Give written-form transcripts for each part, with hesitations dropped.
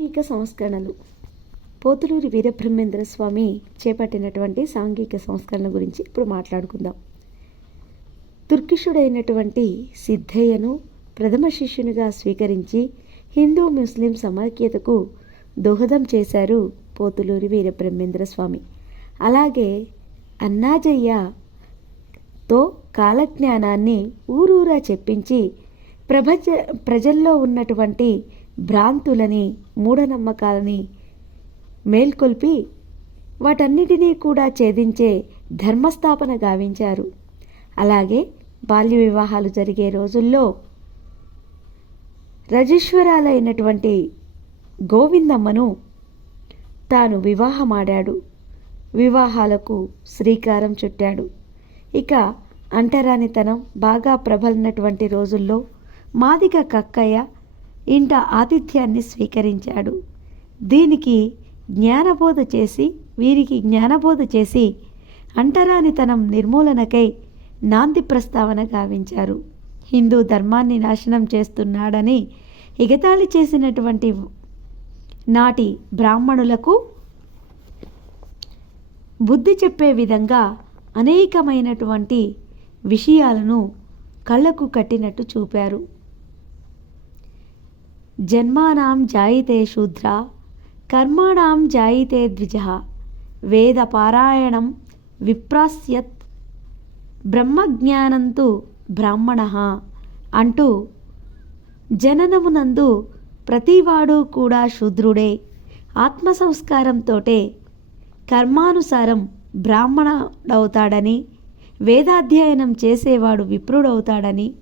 సాంఘిక సంస్కరణలు. పోతులూరి వీరబ్రహ్మేంద్ర స్వామి చేపట్టినటువంటి సాంఘిక సంస్కరణ గురించి ఇప్పుడు మాట్లాడుకుందాం. తుర్కిషుడైనటువంటి సిద్ధయ్యను ప్రథమ శిష్యునిగా స్వీకరించి హిందూ ముస్లిం సమైక్యతకు దోహదం చేశారు పోతులూరి వీరబ్రహ్మేంద్ర స్వామి. అలాగే అన్నాజయ్యతో కాలజ్ఞానాన్ని ఊరూరా చెప్పించి ప్రజల్లో ఉన్నటువంటి భ్రాంతులని, మూఢనమ్మకాలని మేల్కొల్పి వాటన్నిటినీ కూడా ఛేదించే ధర్మస్థాపన గావించారు. అలాగే బాల్య వివాహాలు జరిగే రోజుల్లో రజేశ్వరాలైనటువంటి గోవిందమ్మను తాను వివాహమాడాడు. వివాహాలకు శ్రీకారం చుట్టాడు. ఇక అంటరానితనం బాగా ప్రబలినటువంటి రోజుల్లో మాదిగ కక్కయ్య ఇంట ఆతిథ్యాన్ని స్వీకరించాడు. వీరికి జ్ఞానబోధ చేసి అంటరానితనం నిర్మూలనకై నాంది ప్రస్తావన గావించారు. హిందూ ధర్మాన్ని నాశనం చేస్తున్నాడని ఎగతాళి చేసినటువంటి నాటి బ్రాహ్మణులకు బుద్ధి చెప్పే విధంగా అనేకమైనటువంటి విషయాలను కళ్ళకు కట్టినట్టు చూపారు. జన్మానాం జాయితే శూద్ర కర్మాణాం జాయితే ద్విజః వేద పారాయణం విప్రాస్యత్ బ్రహ్మజ్ఞానంతు బ్రాహ్మణః అంటూ జననమునందు ప్రతివాడు కూడా శూద్రుడే, ఆత్మ సంస్కారంతోటే కర్మానుసారం బ్రాహ్మణుడవుతాడని, వేదాధ్యయనం చేసేవాడు విప్రుడవుతాడని,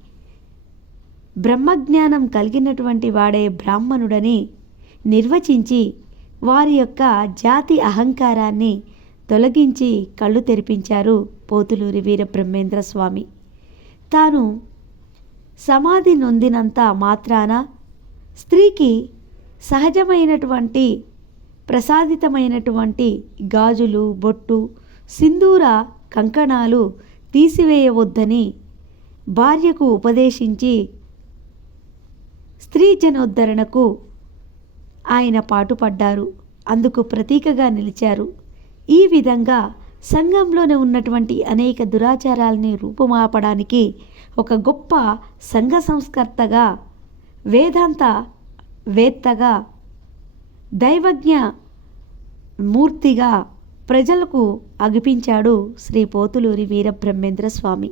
బ్రహ్మజ్ఞానం కలిగినటువంటి వాడే బ్రాహ్మణుడని నిర్వచించి వారి యొక్క జాతి అహంకారాన్ని తొలగించి కళ్ళు తెరిపించారు పోతులూరి వీరబ్రహ్మేంద్ర స్వామి. తాను సమాధి నొందినంత మాత్రాన స్త్రీకి సహజమైనటువంటి ప్రసాదితమైనటువంటి గాజులు, బొట్టు, సింధూర కంకణాలు తీసివేయవద్దని భార్యకు ఉపదేశించి స్త్రీ జనోద్ధరణకు ఆయన పాటుపడ్డారు. అందుకు ప్రతీకగా నిలిచారు. ఈ విధంగా సంఘంలోనే ఉన్నటువంటి అనేక దురాచారాలని రూపుమాపడానికి ఒక గొప్ప సంఘ సంస్కర్తగా, వేదాంత వేత్తగా, దైవజ్ఞ మూర్తిగా ప్రజలకు అగిపించాడు శ్రీ పోతులూరి వీరబ్రహ్మేంద్ర స్వామి.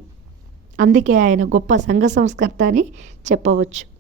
అందుకే ఆయన గొప్ప సంఘ సంస్కర్త అని చెప్పవచ్చు.